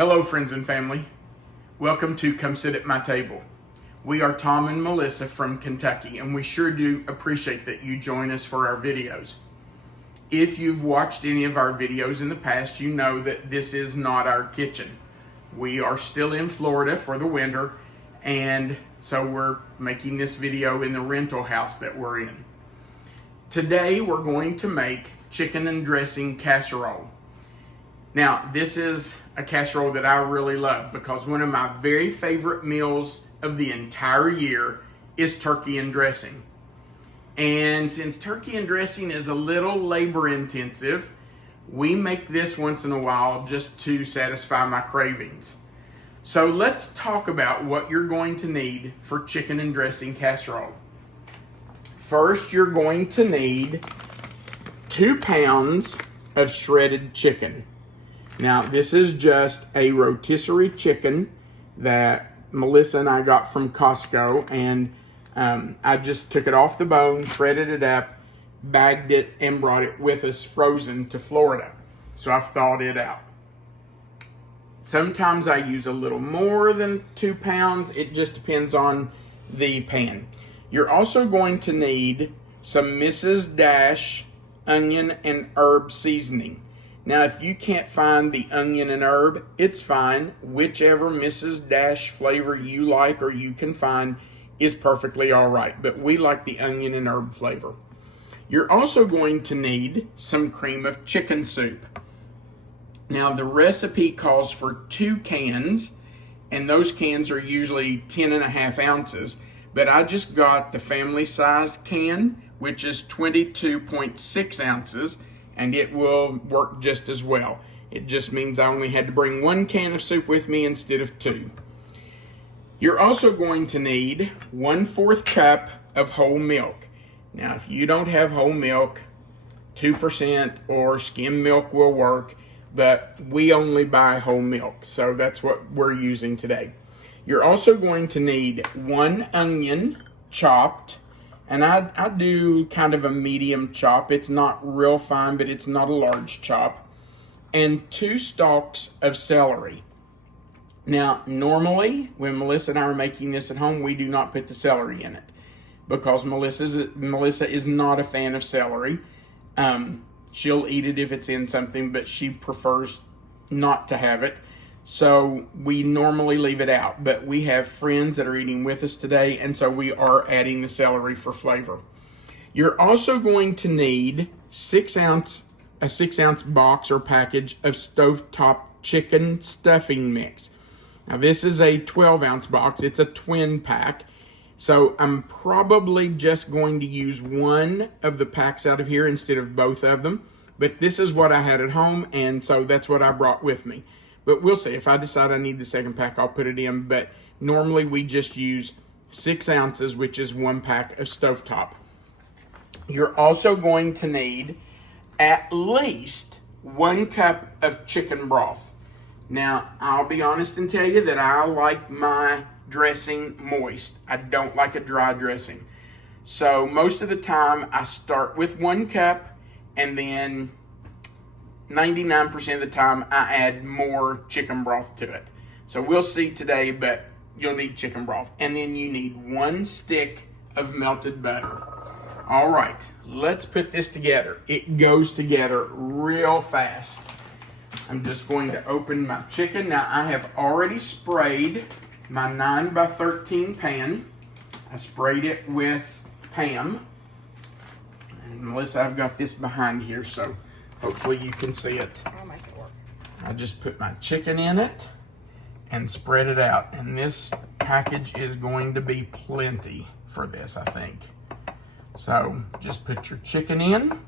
Hello friends and family. Welcome to Come Sit at My Table. We are Tom and Melissa from Kentucky, and we sure do appreciate that you join us for our videos. If you've watched any of our videos in the past, you know that this is not our kitchen. We are still in Florida for the winter, and so we're making this video in the rental house that we're in. Today we're going to make chicken and dressing casserole. Now, this is a casserole that I really love because one of my very favorite meals of the entire year is turkey and dressing. And since turkey and dressing is a little labor intensive, we make this once in a while just to satisfy my cravings. So let's talk about what you're going to need for chicken and dressing casserole. First, you're going to need 2 pounds of shredded chicken. Now, this is just a rotisserie chicken that Melissa and I got from Costco, and I just took it off the bone, shredded it up, bagged it, and brought it with us frozen to Florida. So I've thawed it out. Sometimes I use a little more than 2 pounds. It just depends on the pan. You're also going to need some Mrs. Dash onion and herb seasoning. Now, if you can't find the onion and herb, it's fine. Whichever Mrs. Dash flavor you like or you can find is perfectly all right. But we like the onion and herb flavor. You're also going to need some cream of chicken soup. Now, the recipe calls for 2 cans, and those cans are usually 10.5 ounces. But I just got the family-sized can, which is 22.6 ounces. And it will work just as well. It just means I only had to bring 1 can of soup with me instead of 2. You're also going to need 1/4 cup of whole milk. Now, if you don't have whole milk, 2% or skim milk will work, but we only buy whole milk, so that's what we're using today. You're also going to need 1 onion chopped. And I do kind of a medium chop. It's not real fine, but it's not a large chop. And 2 stalks of celery. Now, normally, when Melissa and I are making this at home, we do not put the celery in it because Melissa is not a fan of celery. She'll eat it if it's in something, but she prefers not to have it. So we normally leave it out, but we have friends that are eating with us today, and so we are adding the celery for flavor. You're also going to need a 6 ounce box or package of stovetop chicken stuffing mix. Now, this is a 12 ounce box. It's a twin pack. So I'm probably just going to use one of the packs out of here instead of both of them. But this is what I had at home, and so that's what I brought with me. But we'll see. If I decide I need the second pack, I'll put it in. But normally we just use 6 ounces, which is 1 pack of stovetop. You're also going to need at least 1 cup of chicken broth. Now, I'll be honest and tell you that I like my dressing moist. I don't like a dry dressing. So most of the time I start with 1 cup, and then 99% of the time, I add more chicken broth to it. So we'll see today, but you'll need chicken broth. And then you need 1 stick of melted butter. All right, let's put this together. It goes together real fast. I'm just going to open my chicken. Now, I have already sprayed my 9x13 pan. I sprayed it with Pam. And Melissa, I've got this behind here, so hopefully you can see it. I'll make it work. I just put my chicken in it and spread it out. And this package is going to be plenty for this, I think. So just put your chicken in.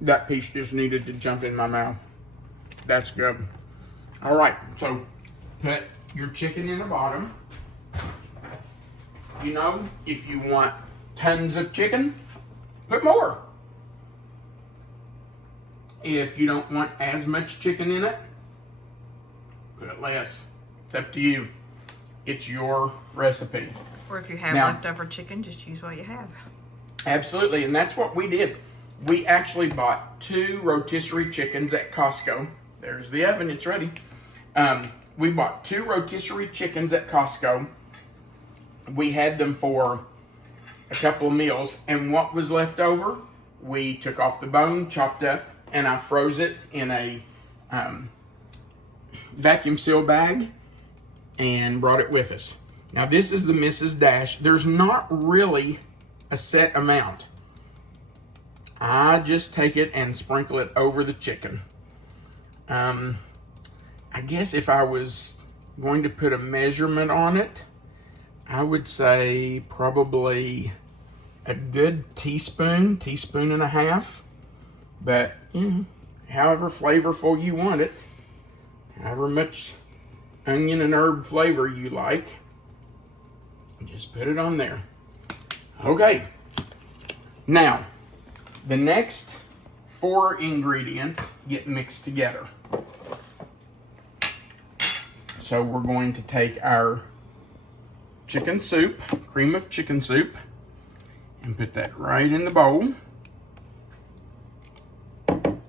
That piece just needed to jump in my mouth. That's good. All right, so put your chicken in the bottom. You know, if you want tons of chicken, put more. If you don't want as much chicken in it, put less. It's up to you. It's your recipe. Or if you have Now, leftover chicken, just use what you have. Absolutely, and that's what we did. we actually bought 2 rotisserie chickens at Costco. There's the oven, it's ready. We bought 2 rotisserie chickens at Costco. We had them for a couple of meals, and what was left over, we took off the bone, chopped up, and I froze it in a vacuum seal bag and brought it with us. Now this is the Mrs. Dash. There's not really a set amount. I just take it and sprinkle it over the chicken. I guess if I was going to put a measurement on it, I would say probably a good teaspoon and a half. But however flavorful you want it, however much onion and herb flavor you like, just put it on there. Okay, now the next 4 ingredients get mixed together. So we're going to take our chicken soup, cream of chicken soup, and put that right in the bowl. We'll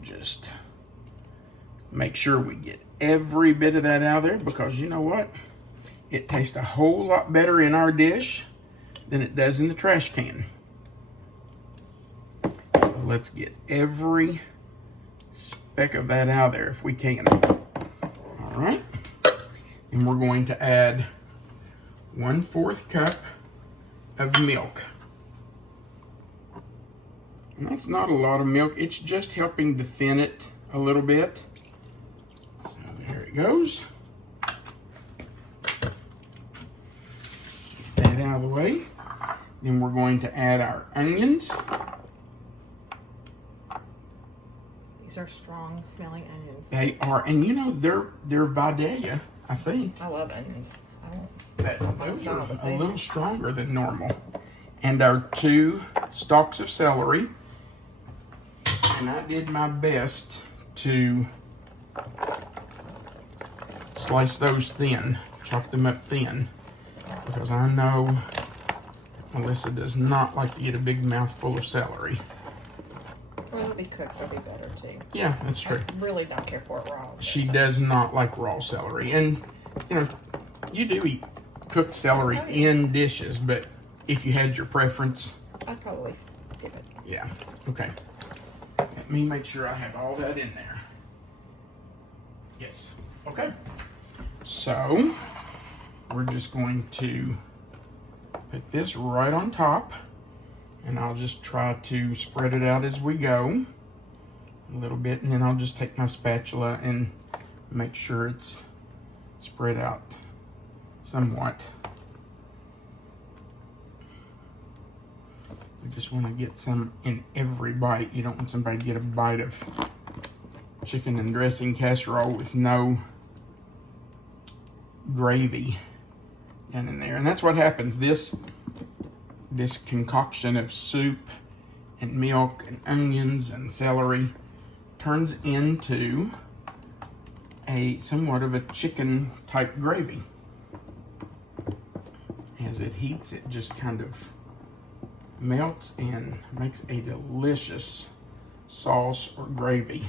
just make sure we get every bit of that out of there, because you know what? It tastes a whole lot better in our dish than it does in the trash can. So let's get every speck of that out of there if we can. All right. And we're going to add 1/4 cup of milk. And that's not a lot of milk. It's just helping to thin it a little bit. So there it goes. Get that out of the way. Then we're going to add our onions. These are strong smelling onions. They are, and you know, they're Vidalia, I think. I love onions. Those are a little stronger than normal. And our 2 stalks of celery. And I did my best to slice those thin, chop them up thin, because I know Melissa does not like to get a big mouthful of celery. Well, it'll be cooked, it'll be better too. Yeah, that's true. I really don't care for it raw. She does not like raw celery. And, you know, you do eat cooked celery in dishes, but if you had your preference, I'd probably skip it. yeah, okay. Let me make sure I have all that in there. Yes, okay. So, we're just going to put this right on top, and I'll just try to spread it out as we go a little bit, and then I'll just take my spatula and make sure it's spread out somewhat. You just want to get some in every bite. You don't want somebody to get a bite of chicken and dressing casserole with no gravy down in there. And that's what happens. This concoction of soup and milk and onions and celery turns into a somewhat of a chicken type gravy. As it heats, it just kind of melts and makes a delicious sauce or gravy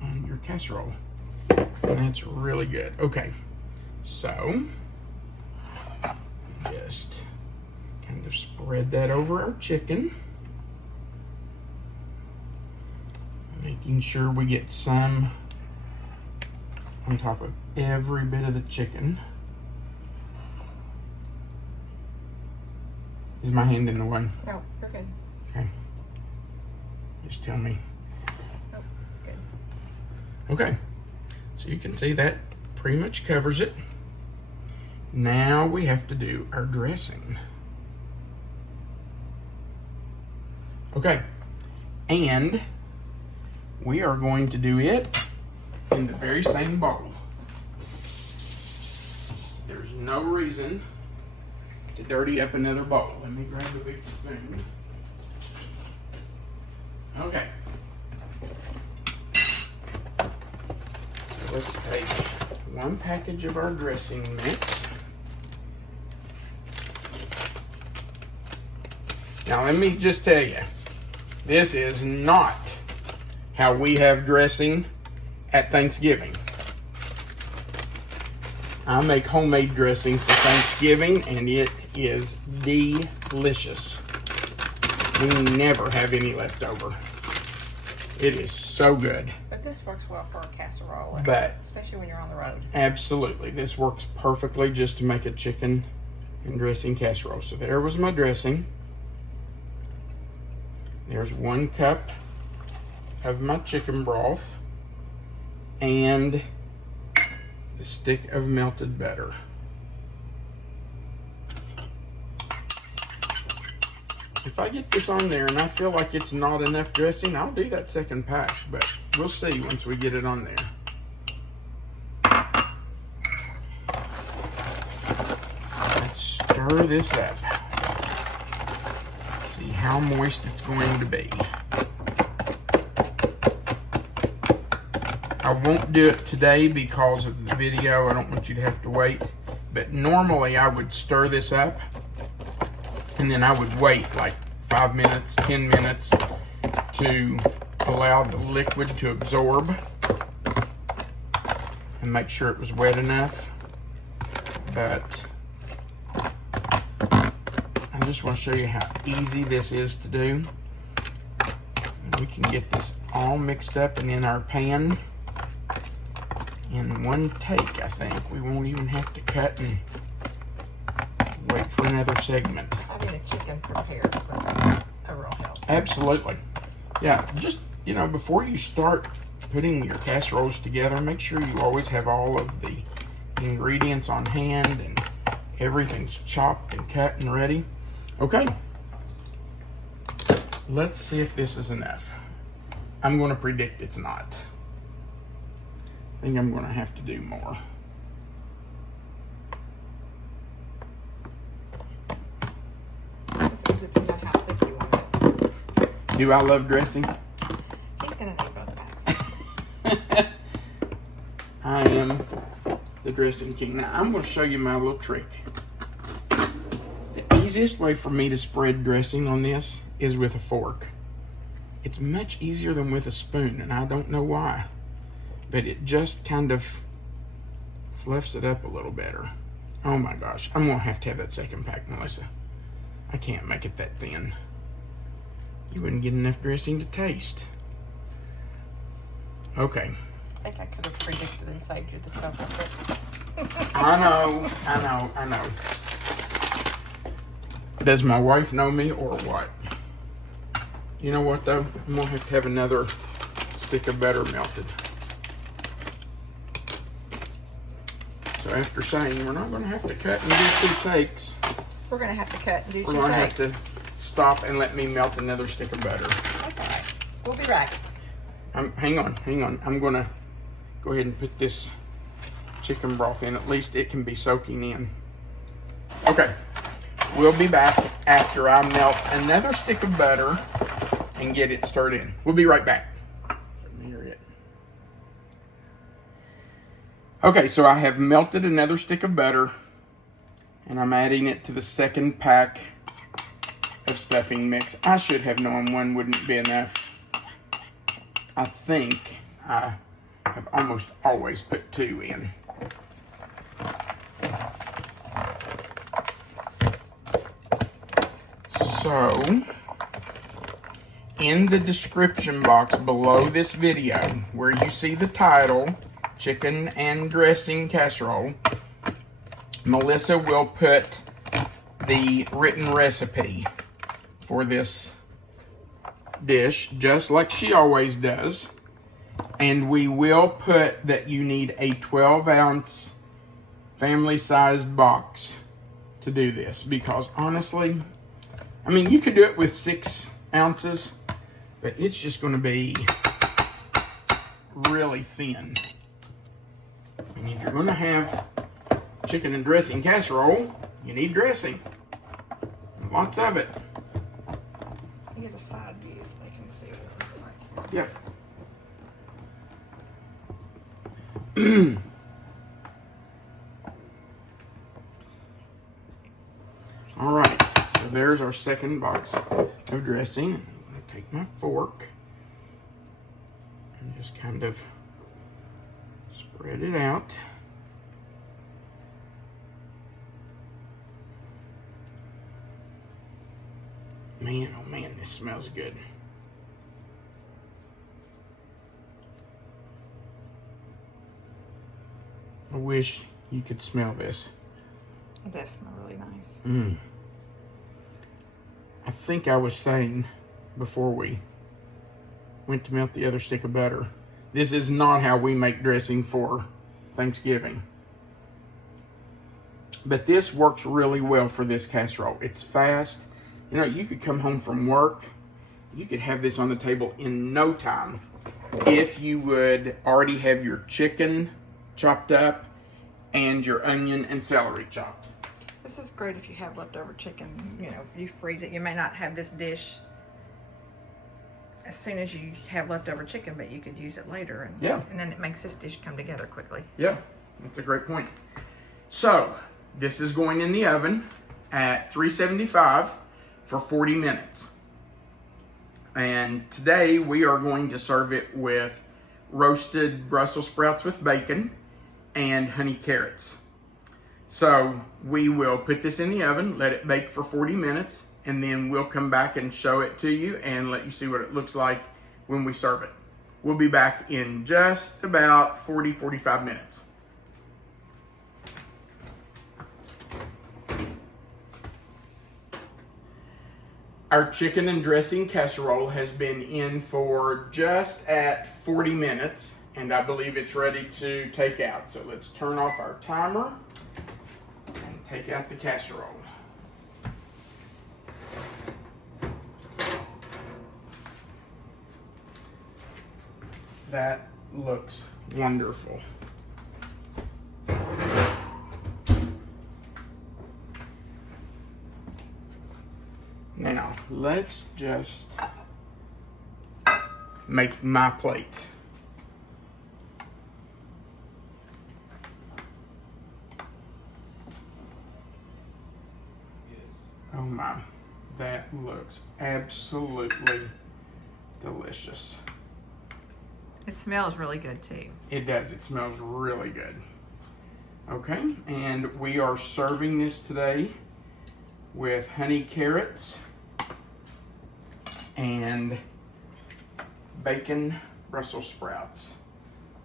on your casserole. And that's really good. Okay, so just kind of spread that over our chicken, making sure we get some on top of every bit of the chicken. Is my hand in the way? No, you're good. Okay. Just tell me. No, it's good. Okay. So you can see that pretty much covers it. Now we have to do our dressing. Okay. And we are going to do it in the very same bowl. There's no reason to dirty up another bowl. Let me grab a big spoon. Okay. So let's take 1 package of our dressing mix. Now let me just tell you, this is not how we have dressing at Thanksgiving. I make homemade dressing for Thanksgiving, and it is delicious. We never have any left over. It is so good. But this works well for a casserole, But especially when you're on the road. Absolutely. This works perfectly just to make a chicken and dressing casserole. So there was my dressing. There's 1 cup of my chicken broth and the stick of melted butter. If I get this on there and I feel like it's not enough dressing, I'll do that second pack, but we'll see once we get it on there. Let's stir this up. See how moist it's going to be. I won't do it today because of the video. I don't want you to have to wait. But normally I would stir this up and then I would wait like 5 minutes, 10 minutes to allow the liquid to absorb and make sure it was wet enough. But I just want to show you how easy this is to do. We can get this all mixed up and in our pan in one take, I think. We won't even have to cut and wait for another segment. Having the chicken prepared was a real help. Absolutely. Yeah, just, before you start putting your casseroles together, make sure you always have all of the ingredients on hand and everything's chopped and cut and ready. Okay. Let's see if this is enough. I'm going to predict it's not. I think I'm going to have to do more. It's going to depend on how thick you want it. Do I love dressing? He's going to need both packs. I am the dressing king. Now, I'm going to show you my little trick. The easiest way for me to spread dressing on this is with a fork. It's much easier than with a spoon, and I don't know why. But it just kind of fluffs it up a little better. Oh my gosh, I'm going to have that second pack, Melissa. I can't make it that thin. You wouldn't get enough dressing to taste. Okay. I think I could have predicted and saved you the trouble. I know. Does my wife know me or what? You know what though? I'm going to have another stick of butter melted. So after saying we're not going to have to cut and do 2 takes, We're going to have to cut and do 2 we're going to takes. have to stop and let me melt another stick of butter. That's all right. We'll be right. Hang on. I'm going to go ahead and put this chicken broth in. At least it can be soaking in. Okay. We'll be back after I melt another stick of butter and get it stirred in. We'll be right back. Okay, so I have melted another stick of butter and I'm adding it to the second pack of stuffing mix. I should have known 1 wouldn't be enough. I think I have almost always put 2 in. So, in the description box below this video, where you see the title, Chicken and Dressing Casserole, Melissa will put the written recipe for this dish, just like she always does. And we will put that you need a 12-ounce family-sized box to do this. Because honestly, I mean, you could do it with 6 ounces, but it's just going to be really thin. And if you're going to have chicken and dressing casserole, you need dressing. Lots of it. Get a side view so they can see what it looks like. Yep. All right. So there's our second box of dressing. I'm going to take my fork and just kind of spread it out. Man, oh man, this smells good. I wish you could smell this. It does smell really nice. I think I was saying before we went to melt the other stick of butter, this is not how we make dressing for Thanksgiving. But this works really well for this casserole. It's fast. You know, you could come home from work, you could have this on the table in no time if you would already have your chicken chopped up and your onion and celery chopped. This is great if you have leftover chicken. You know, if you freeze it, you may not have this dish as soon as you have leftover chicken, but you could use it later. And, yeah. And then it makes this dish come together quickly. Yeah, that's a great point. So, this is going in the oven at 375 for 40 minutes. And today we are going to serve it with roasted Brussels sprouts with bacon and honey carrots. So we will put this in the oven, let it bake for 40 minutes, and then we'll come back and show it to you and let you see what it looks like when we serve it. We'll be back in just about 40-45 minutes. Our chicken and dressing casserole has been in for just at 40 minutes, and I believe it's ready to take out. So let's turn off our timer and take out the casserole. That looks wonderful. Now, let's just make my plate. Oh my, that looks absolutely delicious. It smells really good too. It does, it smells really good. Okay, and we are serving this today with honey carrots and bacon Brussels sprouts.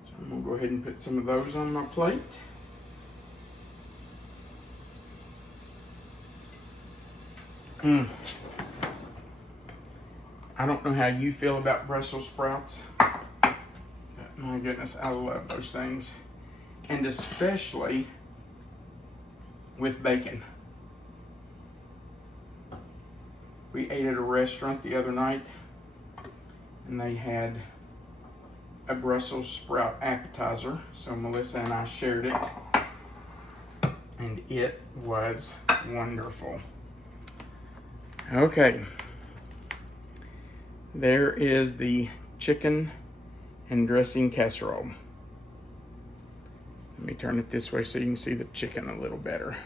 So I'm gonna go ahead and put some of those on my plate. I don't know how you feel about Brussels sprouts, but my goodness, I love those things. And especially with bacon. We ate at a restaurant the other night and they had a Brussels sprout appetizer. So Melissa and I shared it and it was wonderful. Okay, there is the chicken and dressing casserole. Let me turn it this way so you can see the chicken a little better.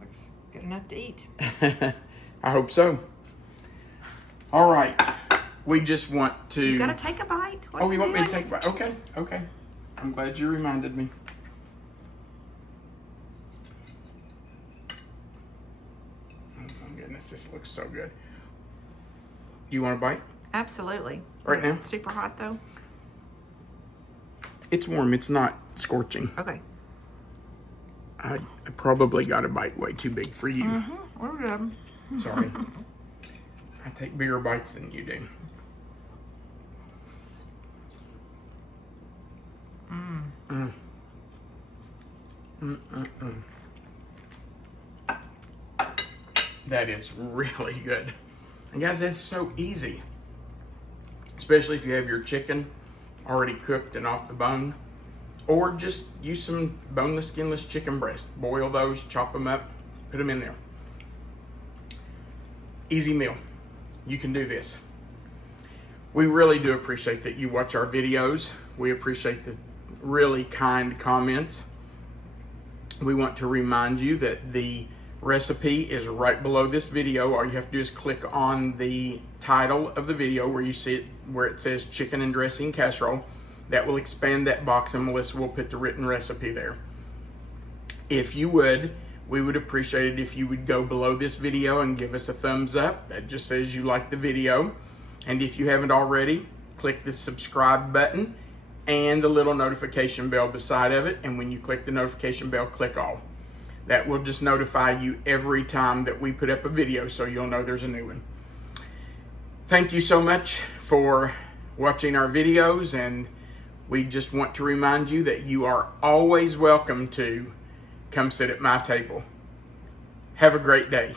Looks good enough to eat. I hope so. All right, we just want to... You gotta take a bite. What Oh, are you want me to doing? take a bite? Okay, okay. I'm glad you reminded me. Oh my goodness, this looks so good. You want a bite? Absolutely. Right now? Super hot though? It's warm, it's not scorching. Okay. I probably got a bite way too big for you. We're good. Sorry. I take bigger bites than you do. That is really good. And guys, that's so easy. Especially if you have your chicken already cooked and off the bone. Or just use some boneless, skinless chicken breast. Boil those, chop them up, put them in there. Easy meal. You can do this. We really do appreciate that you watch our videos. We appreciate the really kind comments. We want to remind you that the recipe is right below this video. All you have to do is click on the title of the video where you see it, where it says chicken and dressing casserole. That will expand that box and Melissa will put the written recipe there. If you would, we would appreciate it if you would go below this video and give us a thumbs up. That just says you like the video. And if you haven't already, click the subscribe button and the little notification bell beside of it. And when you click the notification bell, click all. That will just notify you every time that we put up a video, so you'll know there's a new one. Thank you so much for watching our videos, and we just want to remind you that you are always welcome to come sit at my table. Have a great day.